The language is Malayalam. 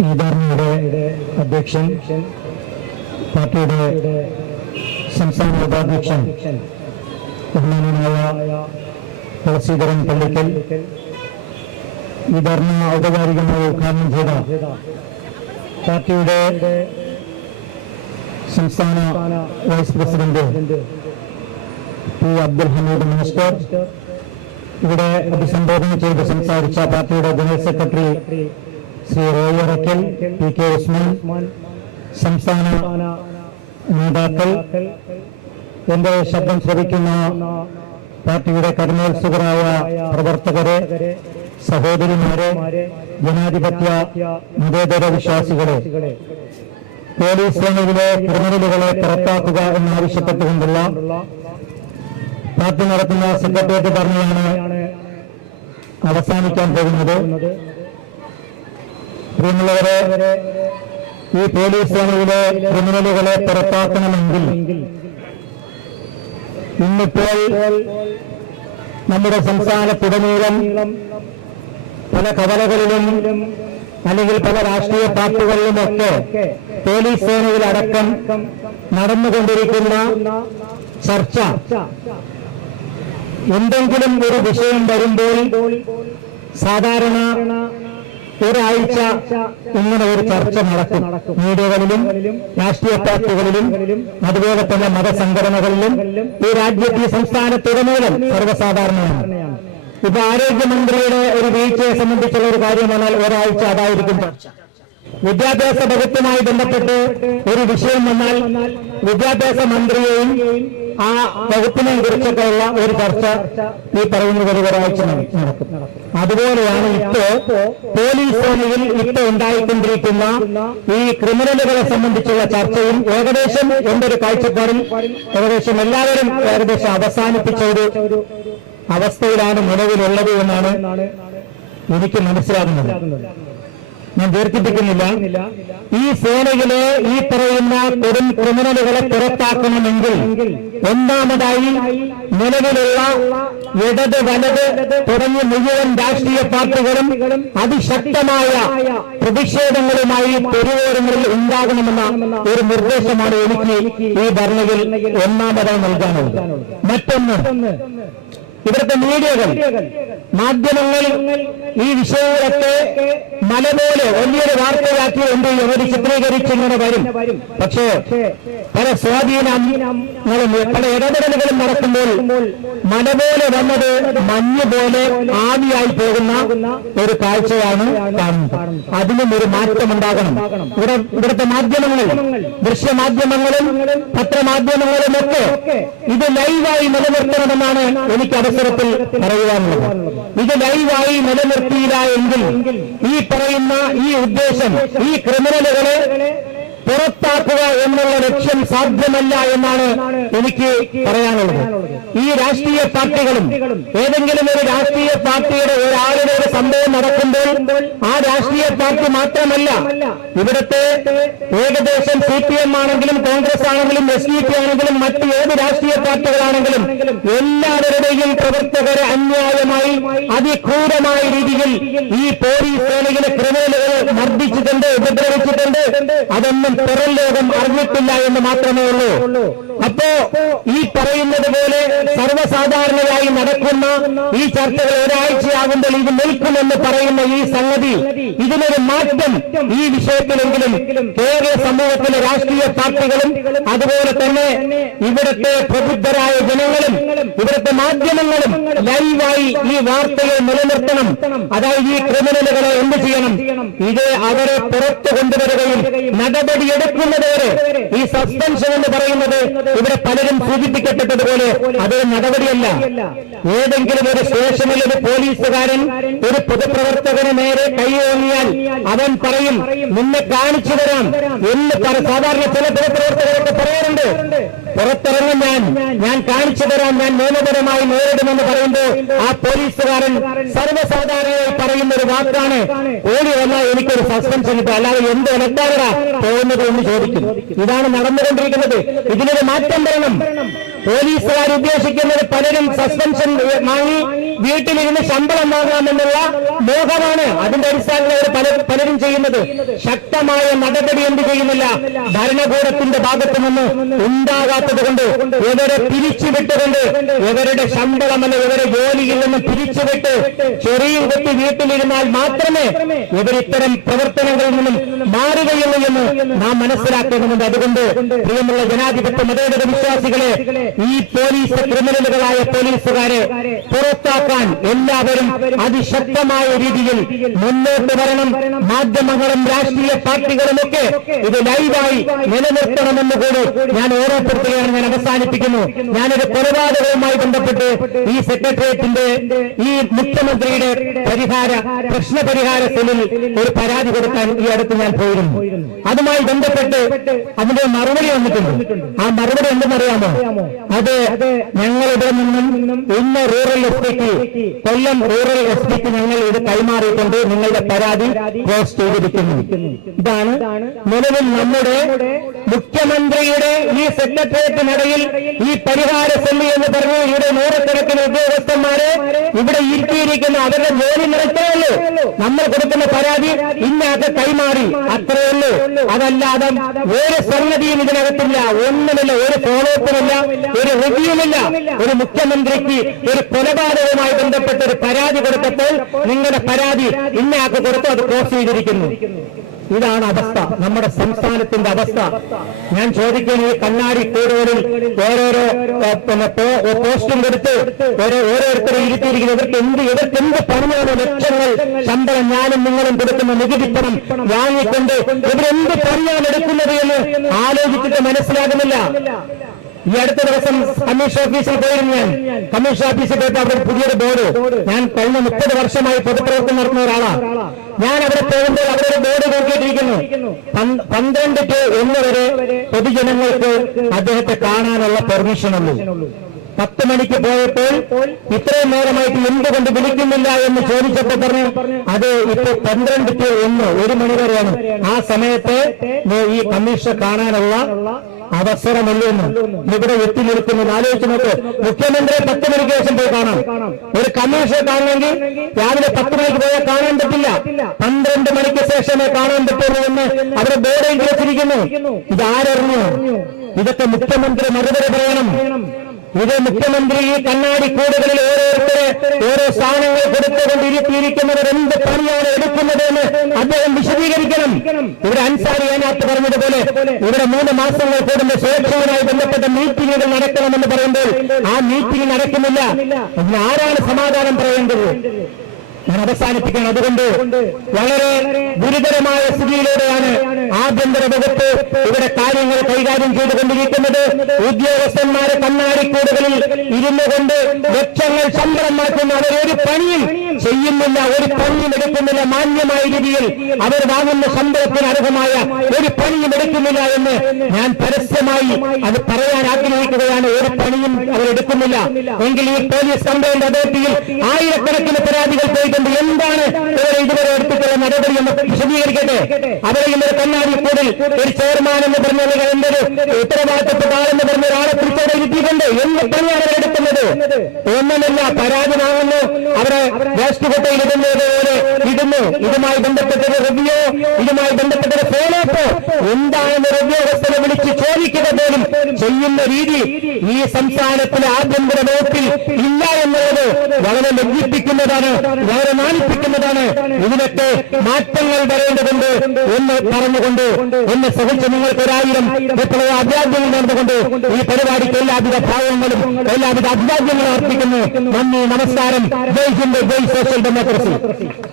ഈ ധർമ്മയുടെ അധ്യക്ഷൻ പാർട്ടിയുടെ സംസ്ഥാന ഉപാധ്യക്ഷൻ ബഹുമാനായ തുളസീധരൻ പള്ളിക്കൽ ഈ ധർമ്മ ഔപചാരികമായി ഉദ്ഘാടനം ചെയ്ത പാർട്ടിയുടെ സംസ്ഥാന vice president P Abdul Hameed minister ഇവിടെ അഭിസംബോധന ചെയ്ത് സംസാരിച്ച പാർട്ടിയുടെ general secretary Shri Roy Arakkal P K Usman സംസ്ഥാന നേതാക്കൾ എന്റെ ശബ്ദം ശ്രവിക്കുന്ന പാർട്ടിയുടെ കരുണോത്സുകരായ പ്രവർത്തകരെ സഹോദരിമാരെ ജനാധിപത്യ മതേതര വിശ്വാസികളെ പോലീസ് സേനയിലെ ക്രിമിനലുകളെ പുറത്താക്കുക എന്നാവശ്യപ്പെട്ടുകൊണ്ടുള്ള പാർട്ടി നടത്തുന്ന സെക്രട്ടേറിയറ്റ് ധർമ്മയാണ് അവസാനിക്കാൻ പോകുന്നത്. പ്രിയമുള്ളവരെ ഈ പോലീസ് സേനയിലെ ക്രിമിനലുകളെ പുറത്താക്കണമെങ്കിൽ ഇന്നിപ്പോൾ നമ്മുടെ സംസ്ഥാനത്തുടനീളം പല കവലകളിലും അല്ലെങ്കിൽ പല രാഷ്ട്രീയ പാർട്ടികളിലുമൊക്കെ പോലീസ് സേനയിലടക്കം നടന്നുകൊണ്ടിരിക്കുന്ന ചർച്ച. എന്തെങ്കിലും ഒരു വിഷയം വരുമ്പോൾ സാധാരണ ഒരാഴ്ച ഇങ്ങനെ ഒരു ചർച്ച നടക്കും. മീഡിയകളിലും രാഷ്ട്രീയ പാർട്ടികളിലും അതുപോലെ തന്നെ മതസംഘടനകളിലും ഈ രാജ്യത്ത് ഈ സംസ്ഥാനത്തുടനീളം സർവസാധാരണമാണ് ഇപ്പൊ ആരോഗ്യമന്ത്രിയുടെ ഒരു വീഴ്ചയെ സംബന്ധിച്ചുള്ള ഒരു കാര്യം ഒരാഴ്ച അതായിരിക്കും ചർച്ച. വിദ്യാഭ്യാസ വകുപ്പുമായി ബന്ധപ്പെട്ട് ഒരു വിഷയം വന്നാൽ വിദ്യാഭ്യാസ മന്ത്രിയെയും ആ വകുപ്പിനെ കുറിച്ചൊക്കെയുള്ള ഒരു ചർച്ച ഈ പറയുന്ന ഒരു ഒരാഴ്ച നടക്കും. അതുപോലെയാണ് ഇപ്പോ പോലീസ് സേനയിൽ ഇപ്പോ ഉണ്ടായിക്കൊണ്ടിരിക്കുന്ന ഈ ക്രിമിനലുകളെ സംബന്ധിച്ചുള്ള ചർച്ചയും ഏകദേശം എന്റെ ഒരു കാഴ്ചപ്പാടിൽ ഏകദേശം എല്ലാവരും ഏകദേശം അവസാനിപ്പിച്ച ഒരു അവസ്ഥയിലാണ് നിലവിലുള്ളത് എന്നാണ് എനിക്ക് മനസ്സിലാകുന്നത്. ഞാൻ ദീർഘിപ്പിക്കുന്നില്ല. ഈ സേനയിലെ ഈ പറയുന്ന കൊടും ക്രിമിനലുകളെ പുറത്താക്കണമെങ്കിൽ ഒന്നാമതായി നിലവിലുള്ള ഇടത് വലത് തുടങ്ങിയ മുഴുവൻ രാഷ്ട്രീയ പാർട്ടികളും അതിശക്തമായ പ്രതിഷേധങ്ങളുമായി പെരുവോരങ്ങളിൽ ഉണ്ടാകണമെന്ന ഒരു നിർദ്ദേശമാണ് എനിക്ക് ഈ ഭരണയിൽ ഒന്നാമതായി നൽകാനുള്ളത്. മറ്റൊന്ന് ഇവിടുത്തെ മീഡിയകൾ മാധ്യമങ്ങൾ ഈ വിഷയങ്ങളൊക്കെ മല പോലെ വലിയൊരു വാർത്തയാക്കി എന്ത് ചെയ്യും അവർ ചിത്രീകരിച്ചിങ്ങനെ വരും. പക്ഷേ പല സ്വാധീനങ്ങളും പല ഇടപെടലുകളും നടക്കുമ്പോൾ മല പോലെ വന്നത് മഞ്ഞ് പോലെ ആവിയായി പോകുന്ന ഒരു കാഴ്ചയാണ് കാണുന്നത്. അതിനും ഒരു മാറ്റമുണ്ടാകണം. ഇവിടെ ഇവിടുത്തെ മാധ്യമങ്ങളും ദൃശ്യമാധ്യമങ്ങളും പത്രമാധ്യമങ്ങളും ഒക്കെ ഇത് ലൈവായി നിലനിർത്തണമെന്നാണ് എനിക്ക് അവസരത്തിൽ പറയുവാനുള്ളത്. ഇത് ലൈവായി നിലനിർത്തിയില്ല എങ്കിൽ ഈ പറയുന്ന ഈ ഉദ്ദേശം ഈ ക്രിമിനലുകളെ പുറത്താക്കുക എന്നുള്ള ലക്ഷ്യം സാധ്യമല്ല എന്നാണ് എനിക്ക് പറയാനുള്ളത്. ഈ രാഷ്ട്രീയ പാർട്ടികളും ഏതെങ്കിലും ഒരു രാഷ്ട്രീയ പാർട്ടിയുടെ ഒരാളുടെ ഒരു സംഭവം നടക്കുമ്പോൾ ആ രാഷ്ട്രീയ പാർട്ടി മാത്രമല്ല ഇവിടുത്തെ ഏകദേശം സി പി എം ആണെങ്കിലും കോൺഗ്രസ് ആണെങ്കിലും എസ് ഡി പി ആണെങ്കിലും മറ്റ് ഏത് രാഷ്ട്രീയ പാർട്ടികളാണെങ്കിലും എല്ലാവരുടെയും പ്രവർത്തകരെ അന്യായമായി അതിക്രൂരമായ രീതിയിൽ ഈ പോലീസ് സേനയിലെ ക്രിമിനലുകൾ മർദ്ദിച്ചിട്ടുണ്ട് ഉപദ്രവിച്ചിട്ടുണ്ട്. അതൊന്നും പുറം ലോകം അറിഞ്ഞിട്ടില്ല എന്ന് മാത്രമേ ഉള്ളൂ. അപ്പോ ഈ പറയുന്നത് പോലെ സർവസാധാരണയായി നടക്കുന്ന ഈ ചർച്ചകൾ ഒരാഴ്ചയാകുമ്പോൾ ഇത് നിൽക്കുമെന്ന് പറയുന്ന ഈ സംഗതി ഇതിനൊരു മാറ്റം ഈ വിഷയത്തിലെങ്കിലും കേരള സമൂഹത്തിലെ രാഷ്ട്രീയ പാർട്ടികളും അതുപോലെ തന്നെ ഇവിടുത്തെ പ്രബുദ്ധരായ ജനങ്ങളും ഇവിടുത്തെ മാധ്യമങ്ങളും ലൈവായി ഈ വാർത്തയെ നിലനിർത്തണം. അതായത് ഈ ക്രിമിനലുകളെ എന്ത് ചെയ്യണം? ഇത് അവരെ പുറത്തു കൊണ്ടുവരികയും നടപടിയെടുക്കുന്നതുവരെ ഈ സസ്പെൻഷൻ എന്ന് പറയുന്നത് ഇവിടെ പലരും സൂചിപ്പിക്കപ്പെട്ടതുപോലെ അതൊരു നടപടിയല്ല. ഏതെങ്കിലും ഒരു സ്റ്റേഷനിൽ ഒരു പോലീസുകാരൻ ഒരു പൊതുപ്രവർത്തകന് നേരെ കൈയോങ്ങിയാൽ അവൻ പറയും നിന്നെ കാണിച്ചു തരാം എന്ന് സാധാരണ ചില പൊതുപ്രവർത്തകരൊക്കെ പറയാറുണ്ട്. പുറത്തിറങ്ങും ഞാൻ. ഞാൻ കാണിച്ചു തരാൻ ഞാൻ നിയമപരമായി നേരിടുമെന്ന് പറയുമ്പോൾ ആ പോലീസുകാരൻ സർവസാധാരണയായി പറയുന്ന ഒരു വാക്കാണ്. ഓടി വന്നാൽ എനിക്കൊരു സസ്പെൻഷൻ കിട്ടും. അല്ലാതെ എന്ത് ഇലക്ടാറാ പോകുന്നത് എന്ന് ചോദിക്കും. ഇതാണ് നടന്നുകൊണ്ടിരിക്കുന്നത്. ഇതിനൊരു മാറ്റം വരണം. പോലീസുകാർ ഉദ്ദേശിക്കുന്നത് പലരും സസ്പെൻഷൻ വാങ്ങി വീട്ടിലിരുന്ന് ശമ്പളം വാങ്ങാമെന്നുള്ള മോഹമാണ് അതിന്റെ അടിസ്ഥാനത്തിൽ അവർ പല പലരും ചെയ്യുന്നത്. ശക്തമായ നടപടി എന്ത് ചെയ്യുന്നില്ല? ഭരണകൂടത്തിന്റെ ഭാഗത്തു നിന്ന് ഉണ്ടാകാത്തത് കൊണ്ട് ഇവരെ പിരിച്ചുവിട്ടുകൊണ്ട് ഇവരുടെ ശമ്പളമല്ല ഇവരെ ജോലിയിൽ നിന്ന് പിരിച്ചുവിട്ട് ചെറിയ കുട്ടി വീട്ടിലിരുന്നാൽ മാത്രമേ ഇവർ ഇത്തരം പ്രവർത്തനങ്ങളിൽ നിന്നും മാറുകയുള്ളൂ എന്ന് നാം മനസ്സിലാക്കേണ്ടതുണ്ട്. അതുകൊണ്ട് പ്രിയമുള്ള ജനാധിപത്യ മതേതര വിശ്വാസികളെ ഈ പോലീസ് ക്രിമിനലുകളായ പോലീസുകാരെ പുറത്താക്കാൻ എല്ലാവരും അതിശക്തമായ രീതിയിൽ മുന്നോട്ട് വരണം. മാധ്യമങ്ങളും രാഷ്ട്രീയ പാർട്ടികളുമൊക്കെ ഇത് ലൈവായി നിലനിർത്തണമെന്ന് കൂടി ഞാൻ ഓർമ്മപ്പെടുത്തുകയാണ് ഞാൻ അവസാനിപ്പിക്കുന്നു. ഞാനൊരു കൊലപാതകവുമായി ബന്ധപ്പെട്ട് ഈ സെക്രട്ടേറിയറ്റിന്റെ ഈ മുഖ്യമന്ത്രിയുടെ പരിഹാര പ്രശ്ന പരിഹാര സെല്ലിൽ ഒരു പരാതി കൊടുക്കാൻ ഈ അടുത്ത് ഞാൻ പോയിരുന്നു. അതുമായി ബന്ധപ്പെട്ട് അതിന്റെ മറുപടി വന്നിട്ടുണ്ട്. ആ മറുപടി എന്തെന്നറിയാമോ? അത് ഞങ്ങളിവിടെ നിന്നും ഇന്ന് റൂറൽ എസ് പിക്ക് കൊല്ലം റൂറൽ എസ് പിക്ക് ഞങ്ങൾ ഇത് കൈമാറിയിട്ടുണ്ട്. നിങ്ങളുടെ പരാതി ക്ലോസ് ചെയ്തിരിക്കുന്നു. ഇതാണ് നിലവിൽ നമ്മുടെ മുഖ്യമന്ത്രിയുടെ ഈ സെക്രട്ടേറിയറ്റിനിടയിൽ ഈ പരിഹാര സെല്ലി എന്ന് പറഞ്ഞ് ഇവിടെ നൂറക്കണക്കിന് ഉദ്യോഗസ്ഥന്മാരെ ഇവിടെ ഇരുത്തിയിരിക്കുന്ന. അവരുടെ ജോലി നിറയ്ക്കുകയുള്ളൂ നമ്മൾ കൊടുക്കുന്ന പരാതി ഇന്നത്തെ കൈമാറി. അത്രയേ ഉള്ളൂ അതല്ലാതെ ഒരു സംഗതിയും ഇതിനകത്തില്ല. ഒന്നുമില്ല. ഒരു ഫോളോപ്പുമില്ല ഒരു റിവ്യൂമില്ല ഒരു മുഖ്യമന്ത്രിക്ക് ഒരു കൊലപാതകവുമായി ബന്ധപ്പെട്ട് ഒരു പരാതി കൊടുത്തപ്പോൾ നിങ്ങളുടെ പരാതി ഇന്നയാൾക്ക് കൊടുത്തു അത് ക്ലോസ് ചെയ്തിരിക്കുന്നു. ഇതാണ് അവസ്ഥ നമ്മുടെ സംസ്ഥാനത്തിന്റെ അവസ്ഥ. ഞാൻ ചോദിക്കുന്നു ഈ കണ്ണാടി കൂടുകളിൽ ഓരോരോ പോസ്റ്റും കൊടുത്ത് ഓരോ ഓരോരുത്തരും ഇരുത്തിയിരിക്കുന്നത് ഇവർക്ക് എന്ത് ഇവർക്ക് എന്ത് പണിയാണ് ലക്ഷങ്ങൾ ശമ്പളം ഞാനും നിങ്ങളും കൊടുക്കുന്ന നികുതി പണം വാങ്ങിക്കൊണ്ട് ഇവരെന്ത് പണിയാണ് എടുക്കുന്നത് എന്ന് ആലോചിച്ചിട്ട് മനസ്സിലാകുന്നില്ല. ഈ അടുത്ത ദിവസം കമ്മീഷൻ ഓഫീസിൽ പോയിരുന്നു ഞാൻ. കമ്മീഷൻ ഓഫീസിൽ പോയിട്ട് അവിടെ പുതിയൊരു ബോർഡ്. ഞാൻ കഴിഞ്ഞ മുപ്പത് വർഷമായി പൊതുപ്രവർത്തനം നടത്തുന്ന ഒരാളാണ് ഞാൻ അവിടെ പോകുമ്പോൾ അവിടെ ഒരു ബോർഡ് നോക്കിയിട്ടിരിക്കുന്നു. പന്ത് പന്ത്രണ്ട് ടു ഒന്ന് വരെ പൊതുജനങ്ങൾക്ക് അദ്ദേഹത്തെ കാണാനുള്ള പെർമിഷൻ ഉള്ളൂ. പത്ത് മണിക്ക് പോയപ്പോൾ ഇത്രയും നേരമായിട്ട് എന്തുകൊണ്ട് വിളിക്കുന്നില്ല എന്ന് ചോദിച്ചപ്പോൾ പറഞ്ഞു അത് ഇപ്പോൾ പന്ത്രണ്ട് ടു ഒന്ന് ഒരു മണി വരെയാണ്. ആ സമയത്ത് ഈ കമ്മീഷൻ കാണാനുള്ള അവസരമല്ലെന്ന് ഇവിടെ എത്തി നിൽക്കുന്നത് ആലോചിച്ച് നോക്ക് മുഖ്യമന്ത്രി പത്ത് മണിക്ക് ശേഷം പോയി കാണാം. ഒരു കമ്മീഷൻ കാണണമെങ്കിൽ രാവിലെ പത്ത് മണിക്ക് പോയാൽ കാണാൻ പറ്റില്ല. പന്ത്രണ്ട് മണിക്ക് ശേഷമേ കാണാൻ പറ്റുള്ളൂ എന്ന് അവരെ ബോർഡിൽ വെച്ചിരിക്കുന്നു. ഇതാരറിഞ്ഞു? ഇതൊക്കെ മുഖ്യമന്ത്രി മറുപടി പറയണം. ഇത് മുഖ്യമന്ത്രി ഈ കണ്ണാടി കൂടുകളിൽ ഓരോരുത്തരെ ഓരോ സ്ഥാനങ്ങൾ കൊടുത്തുകൊണ്ട് എന്ത് പണിയാണ് എടുക്കുന്നത് എന്ന് അദ്ദേഹം വിശദീകരിക്കണം. ഇവിടെ അൻസാരി അതിനകത്ത് പറഞ്ഞതുപോലെ ഇവിടെ മൂന്ന് മാസങ്ങൾ കൂടുമ്പോൾ സുരക്ഷയുമായി ബന്ധപ്പെട്ട മീറ്റിംഗുകൾ നടക്കണമെന്ന് പറയുമ്പോൾ ആ മീറ്റിംഗ് നടക്കുന്നില്ല. ആരാണ് സമാധാനം പറയേണ്ടത്? ഞാൻ അവസാനിപ്പിക്കണം അതുകൊണ്ട് വളരെ ഗുരുതരമായ സ്ഥിതിയിലൂടെയാണ് ആഭ്യന്തര വകുപ്പ് ഇവിടെ കാര്യങ്ങൾ കൈകാര്യം ചെയ്തുകൊണ്ടിരിക്കുന്നത്. കണ്ണാടിക്കൂടുകളിൽ ഇരുന്നു കൊണ്ട് മാറ്റുന്ന അവർ ഒരു പണിയും ചെയ്യുന്നില്ല ഒരു പണിയും എടുക്കുന്നില്ല. മാന്യമായ രീതിയിൽ അവർ വാങ്ങുന്ന ശമ്പളത്തിന് അർഹമായ ഒരു പണിയും എടുക്കുന്നില്ല എന്ന് ഞാൻ പരസ്യമായി അത് പറയാൻ ആഗ്രഹിക്കുകയാണ്. ഒരു പണിയും അവർ എടുക്കുന്നില്ല. എങ്കിൽ ഈ പോലീസ് കംപ്ലൈന്റ് അതോറിറ്റിയിൽ ആയിരക്കണക്കിന് പരാതികൾ പോയിട്ടുണ്ട്. എന്താണ് ഇവരെ ഇതുവരെ എടുത്തിട്ടുള്ള നടപടി എന്ന് വിശദീകരിക്കട്ടെ? അവരെയും ഒരു കണ്ണാടി കൂടിൽ ഒരു ചെയർമാൻ എന്ന് പറഞ്ഞ എന്തൊരു ഉത്തരവാദിത്തപ്പെട്ട ആളെന്ന് പറഞ്ഞ ഒരാളെ പിടിച്ചവിടെ ഇരുത്തിയിട്ടുണ്ട് എന്ന് പറഞ്ഞാണ് അവരെടുക്കുന്നത് ഒന്നുമല്ല പരാതി വാങ്ങുന്നു അവരെ വേസ്റ്റ് കൊട്ടയിൽ പോലെ ഇടുന്നു. ഇതുമായി ബന്ധപ്പെട്ട റിവ്യൂ ഇതുമായി ബന്ധപ്പെട്ടൊരു ഫോണോപ്പോ എന്താണെന്ന് ഉദ്യോഗസ്ഥനെ വിളിച്ച് ചോദിക്കുക പോലും ചെയ്യുന്ന രീതി ഈ സംസ്ഥാനത്തിലെ ആഭ്യന്തര വകുപ്പിൽ ഇല്ല എന്നുള്ളത് വളരെ ലജ്ജിപ്പിക്കുന്നതാണ് വളരെ നാണിപ്പിക്കുന്നതാണ് ഇതിനൊക്കെ മാറ്റങ്ങൾ വരേണ്ടതുണ്ട് എന്ന് പറഞ്ഞുകൊണ്ട് എന്നെ സഹിച്ച് നിങ്ങൾക്ക് ഒരായിരം എപ്പോഴും അഭിരാജ്യങ്ങൾ നടന്നുകൊണ്ട് ഈ പരിപാടിക്ക് എല്ലാവിധ ഭാവങ്ങളും എല്ലാവിധ അഭിരാജ്യങ്ങളും അർപ്പിക്കുന്നു. നന്ദി. നമസ്കാരം. ജയ് ഹിന്ദ് ജയ് സോഷ്യൽ ഡെമോക്രസി.